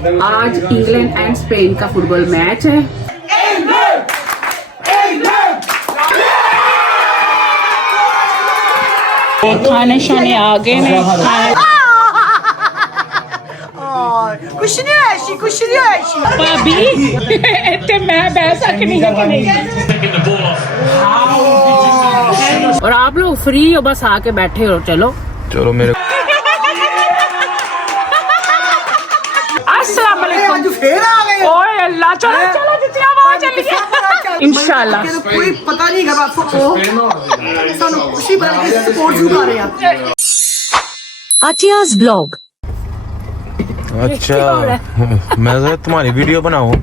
आज England and Spain का football match है। खाने शाने आ गए ने। कुछ नहीं है भाभी इतने मैं बह सकनी है कि नहीं। और आप लोग फ्री हो, बस आके बैठे हो। चलो चलो मेरे अस्सलाम वालेकुम। फिर आ गए। ओए अल्लाह, चलो चलो जितिया वहां चलिए इंशाल्लाह। कोई पता नहीं है बात को सानू खुशी बना के सपोर्ट जू कर रहे हैं। आतियाज ब्लॉग। अच्छा मैं जरा तुम्हारी वीडियो बनाऊं,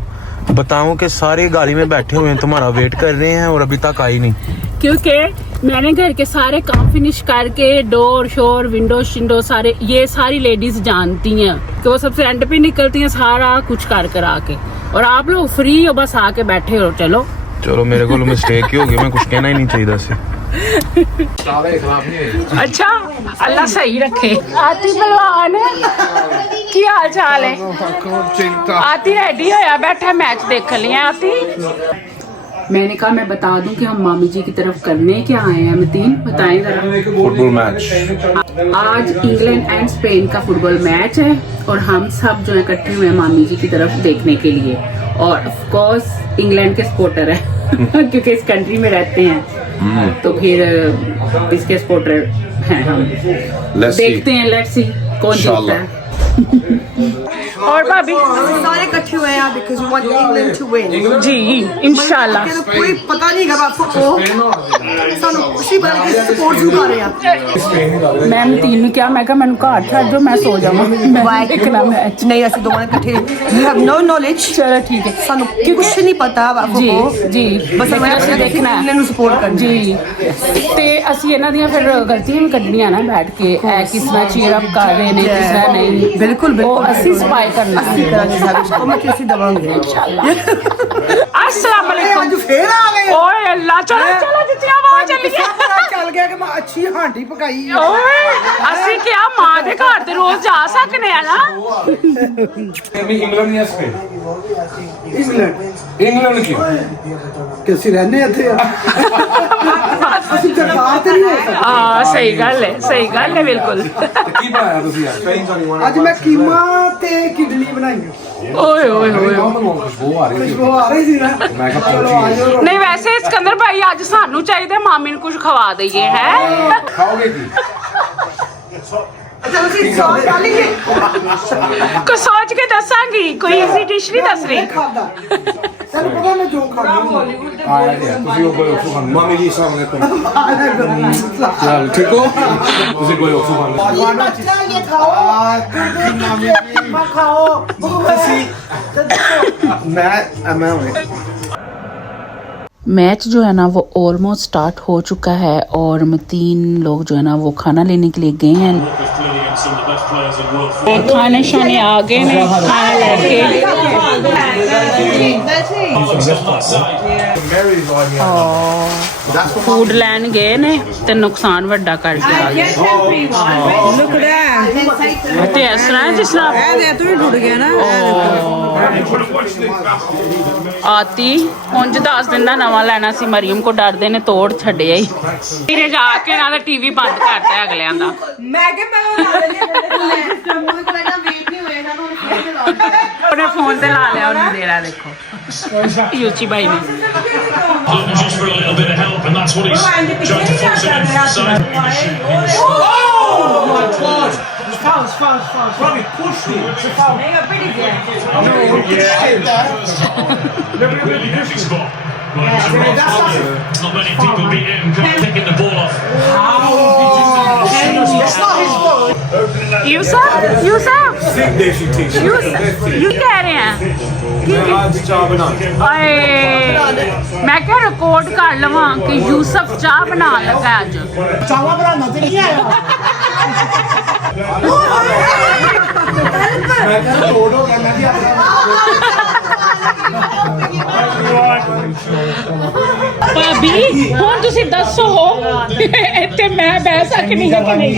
बताऊं कि सारे गाड़ी में बैठे हुए हैं, तुम्हारा वेट कर रहे हैं और अभी तक आई नहीं। क्योंकि मैंने घर के सारे काम फिनिश करके डोर शोर विंडो शिंडो सारे ये सारी लेडीज जानती हैं कि वो सबसे एंड पे निकलती हैं सारा कुछ कर आके। और आप लोग फ्री हो, बस आके बैठे हो। चलो चलो मेरे को मिस्टेक ही हो गई, मैं कुछ कहना ही नहीं चाहिए से। अच्छा अल्लाह सही रखे। आती पहलवान की हाल चाल है? आती रेडी होया बैठा मैच देख लिया। आती मैंने कहा मैं बता दूं कि हम मामी जी की तरफ करने क्या आए हैं। मतीन बताएं जरा। फुटबॉल मैच आज इंग्लैंड एंड स्पेन का फुटबॉल मैच है और हम सब जो इकट्ठे हुए हैं मामी जी की तरफ देखने के लिए। और ऑफ कोर्स इंग्लैंड के सपोर्टर है क्योंकि इस कंट्री में रहते हैं, तो फिर इसके सपोर्टर हैं हम। देखते हैं, लेट्स सी कौन जीतता है। और भाभी सारे इकट्ठे हुए हैं because we want England to win. जी इंशाल्लाह। कोई पता नहीं है बात को सानू खुशी बना के सपोर्ट जू कर रहे हैं। मैं मतीन ने क्या, मैं कहा मैंने घर छੱਡ जो मैं सो जावां, मैं देखना मैच। नहीं ਅਸੀਂ ਦੋਵਾਂ ਇਕੱਠੇ ਯੂ ਹੈਵ ਨੋ ਨੌਲੇਜ। चलो ठीक है। ਸਾਨੂੰ ਕੁਝ ਨਹੀਂ ਪਤਾ ਬਾਤ ਜੀ को ਜੀ ਬਸ ਅਸੀਂ ਦੇਖਣਾ ਹੈ ਇੰਗਲੈਂਡ ਨੂੰ ਸਪੋਰਟ ਕਰਨਾ ਜੀ। ਤੇ ਅਸੀਂ ਇਹਨਾਂ ਦੀਆਂ ਫਿਰ ਗਲਤੀਆਂ ਵੀ ਕੱਢਣੀਆਂ ਨਾ ਬੈਠ ਕੇ, ਐ ਕਿਸ ਤਰ੍ਹਾਂ ਚੀਅਰ ਅਪ ਕਰ ਰਹੇ ਨੇ, ਕਿਸ ਤਰ੍ਹਾਂ ਨਹੀਂ। ਬਿਲਕੁਲ ਉਹ ਅਸੀਂ ਸਪਾਈ ਕਰਨਾ ਅਸੀਂ ਕਰਾਂਗੇ ਸਾਰਾ ਕੁਝ ਕਮੈਂਟ ਅਸੀਂ ਦਵਾਂਗੇ अस्सलाम वालेकुम। ਅੱਜ ਫੇਰ ਆ ਗਏ। ओए अल्लाह, चलो चलो जितिया वहां चलिए। ਚੱਲ ਗਿਆ ਕਿ ਮੈਂ ਅੱਛੀ ਹਾਂਡੀ ਪਕਾਈ ਆ। ओए ਅਸੀਂ ਕਿਹਾ ਮਾਂ ਦੇ ਘਰ ਤੇ ਰੋਜ਼ ਜਾ ਸਕਨੇ ਆ ਨਾ। इंग्लैंड या स्पेन? इंग्लैंड क्यों? ਕਿ ਅਸੀਂ ਰਹਿੰਦੇ ਇੱਥੇ ਆ। ਅਸੀਂ ਤਾਂ ਬਾਹਰ ਤੇ ਨਹੀਂ ਹੋ ਸਕਦੇ। ਹਾਂ ਸਹੀ ਗੱਲ ਹੈ ਬਿਲਕੁਲ। की बनाया तुसी यार? ਅੱਜ ਮੈਂ ਕੀਮਾ ਤੇ ਕਿਡਨੀ ਬਣਾਈ ਆ। ਓਏ ਓਏ ਓਏ खुशबू आ रही थी। ਉਹ ਆ ਰਹੀ ਸੀ ਨਾ। मैं कहा ਚਲੋ ਆ ਜਾਓ। ਨਹੀਂ ਵੈਸੇ ਸਿਕੰਦਰ ਭਾਈ ਅੱਜ ਸਾਨੂੰ ਚਾਹੀਦਾ ਮਾਮੀ ਨੂੰ ਕੁਝ ਖਵਾ ਦਈਏ ਹੈ। खाओगे की? ਅੱਛਾ ਤੁਸੀਂ ਸੌਸ ਖਾ ਲਈਏ। ਕੁਝ ਸੋਚ ਕੇ ਦੱਸਾਂਗੀ, ਕੋਈ ਐਸੀ ਡਿਸ਼ ਨਹੀਂ ਦੱਸ ਰਹੀ। ਖਾਦਾ ਸਾਨੂੰ ਪਤਾ ਮੈਂ ਜੋ ਖਾਣੀ आया यार तुसी वो कोई ऑप्शन खाने। मामी जी अस्सलाम वालेकुम। यार ठीक हो? तुसी कोई ऑप्शन खाने। बच्चा ये खाओ मत खाओ मैं मैच जो है ना वो ऑलमोस्ट स्टार्ट हो चुका है और तीन लोग जो है ना वो खाना लेने के लिए गए हैं। खाने शाने आ गए ने, खाना लेके फूड लैन गए ने ते नुकसान वड्डा करके आ गए। ते इस तरह जिस आती उंज 10 दिन का नवा लेना सी, मरियम को डरदे ने तोड़ छड्डिया ही। फिर जाके ना टीवी बंद करता अगलियां दा। ਉਹਨੇ ਫੋਨ ਤੇ ਲਾ ਲਿਆ ਉਹਨੂੰ ਦੇ ਰਿਹਾ ਦੇਖੋ ਯੂਚੀ ਬਾਈ ਨੇ। Just for a little bit of help, and that's what he's trying to force it inside the machine. Oh my God! Foul. Robbie pushed him. It's a foul. Really heavy spot. Not many people beat him taking the ball off. It's not his fault. Yusuf Sick देशी team. You कह रहे हैं आज चाय बना। आए मैं क्या रिकॉर्ड कर लवां कि यूसुफ चाह बना लगा अज। चावा बनाना तो नहीं आया। मैं क्या तोड़ हो गया मैं भी ਭਾਬੀ ਹੁਣ ਤੁਸੀਂ ਦੱਸੋ ਇੱਥੇ ਮੈਂ ਬਹਿ ਸਕਦੀ ਹਾਂ ਕਿ ਨਹੀਂ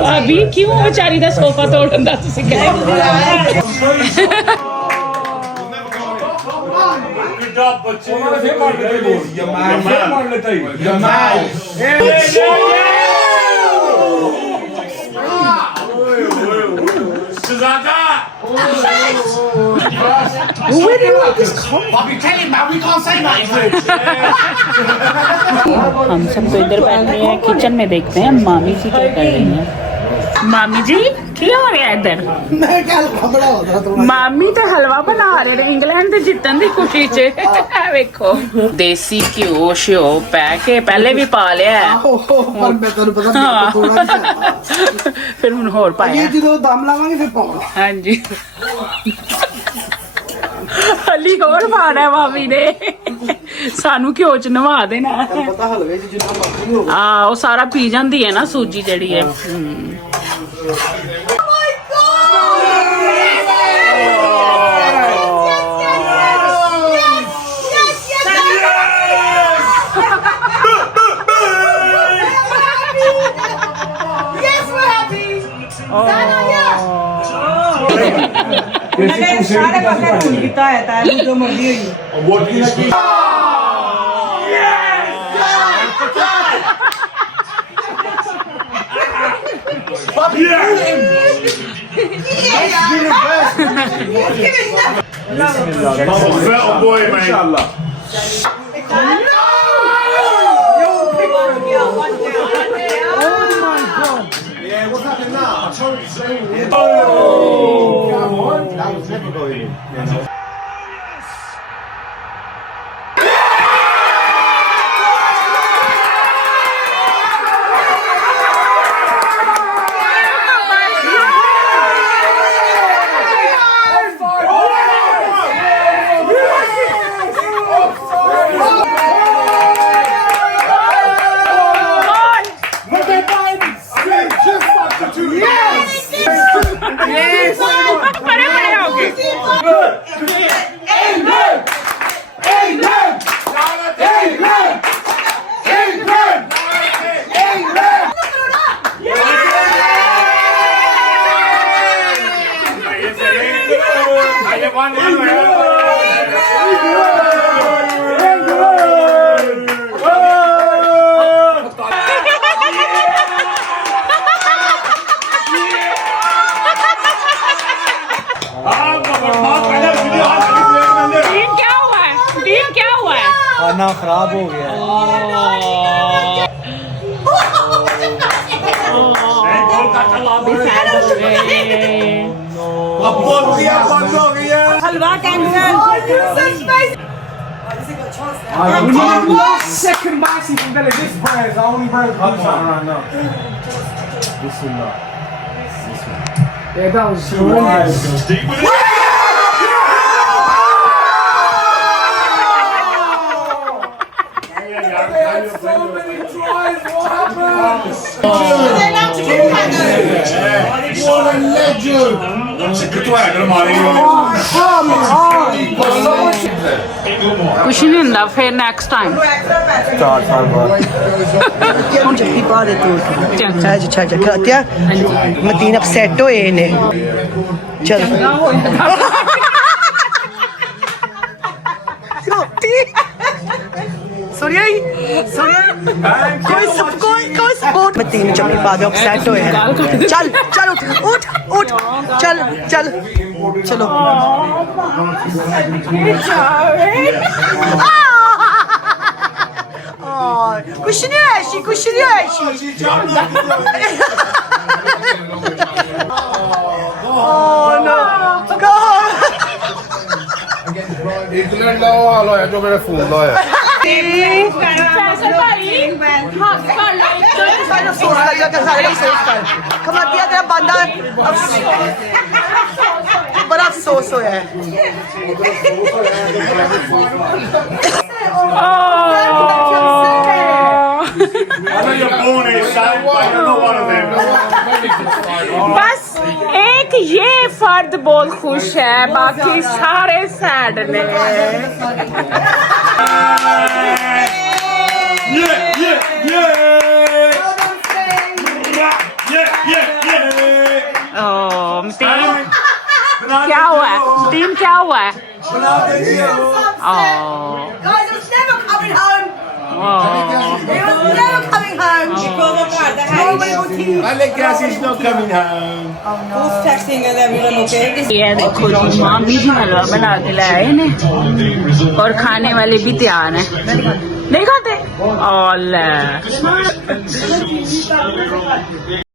ਭਾਬੀ ਕਿਉਂ ਵਿਚਾਰੀ ਦਾ ਸੋਫਾ ਤੋੜਨ ਦਾ ਤੁਸੀਂ ਕਹਿੰਦੇ हम सब तो इधर बैठ रहे हैं किचन में देखते हैं मामी जी क्या कर रही हैं मामी जी क्या हो रहा है इधर मैं क्या बड़ा होता तो ਮਾਮੀ ਤੇ ਹਲਵਾ ਬਣਾ ਰਹੇ ਨੇ ਇੰਗਲੈਂਡ ਦੇ ਜਿੱਤਣ ਦੀ ਖੁਸ਼ੀ 'ਚ ਇਹ ਵੇਖੋ ਦੇਸੀ ਘਿਓ ਸ਼ਿਓ ਪੈ ਕੇ ਪਹਿਲੇ ਵੀ ਪਾ ਲਿਆ ਹੈ। ਪਰ ਮੈਂ ਤੁਹਾਨੂੰ ਪਤਾ ਥੋੜਾ ਫਿਰ ਹੁਣ ਹੋਰ ਪਾਇਆ ਇਹ ਜਦੋਂ ਦਮ ਲਾਵਾਂਗੇ ਫਿਰ ਪਾਵਾਂਗੇ ਹਾਂਜੀ ਹਲੀ ਹੋਰ ਪਾਣਾ ਮਾਮੀ ਨੇ ਸਾਨੂੰ ਘਿਓ 'ਚ ਨਵਾ ਦੇਣਾ ਪਤਾ ਹਲਵੇ ਚ ਜਿੰਨਾ ਮਰਜ਼ੀ ਹੋਵੇ ਆ ਉਹ ਸਾਰਾ ਪੀ ਜਾਂਦੀ ਹੈ ਨਾ ਸੂਜੀ ਜਿਹੜੀ ਹੈ ਸਾਰੇ ਪਾਸੇ ਧੂਣ ਕੀਤਾ ਹੈ ਤਾਂ ਇਹ ਜੋ ਮਰਦੀ ਹੋਈ Little boy, mate. खाना खराब हो गया हलवा cancel second box from this brand. I only bring right now. Bismillah. Yeah, that was horrendous. Goes deep with it. So many tries. What happened? What a legend! ਕੁਛ ਨਹੀਂ ਹੁੰਦਾ ਫਿਰ next time 4 साल बाद ਹੁਣ ਜੱਫੀ ਪਾ ਦੇ ਤੂੰ ਚਾਹ ਚਾਹ ਕਰਾਤਿਆ ਮਤੀਨ ਅਪਸੈਟ ਹੋਏ ਨੇ ਚਲ कोई सपोर्ट मैं तीन चप्पल पा दो अपसेट होए हैं चल चल उठ उठ चल चल चलो कुछ नहीं ऐसी इंटरनेट ਦਾ ਉਹ ਹਾਲ ਹੋਇਆ ਜੋ ਮੇਰੇ ਫੋਨ ਦਾ ਹੋਇਆ खमातिया तेरा बंदा बड़ा अफसोस होया है I know you're born here, son, but you're not one of them. बस एक ये फर्द बहुत खुश है, बाकी सारे सैड ने। टीम क्या हुआ है? टीम क्या हुआ है? Guys, it's never coming home. It was never coming home. He's not coming home. Who's texting and everyone okay? ये देखो जी, मामी जी हलवा बना के लाए ने और खाने वाले भी तैयार हैं। नहीं खाते? और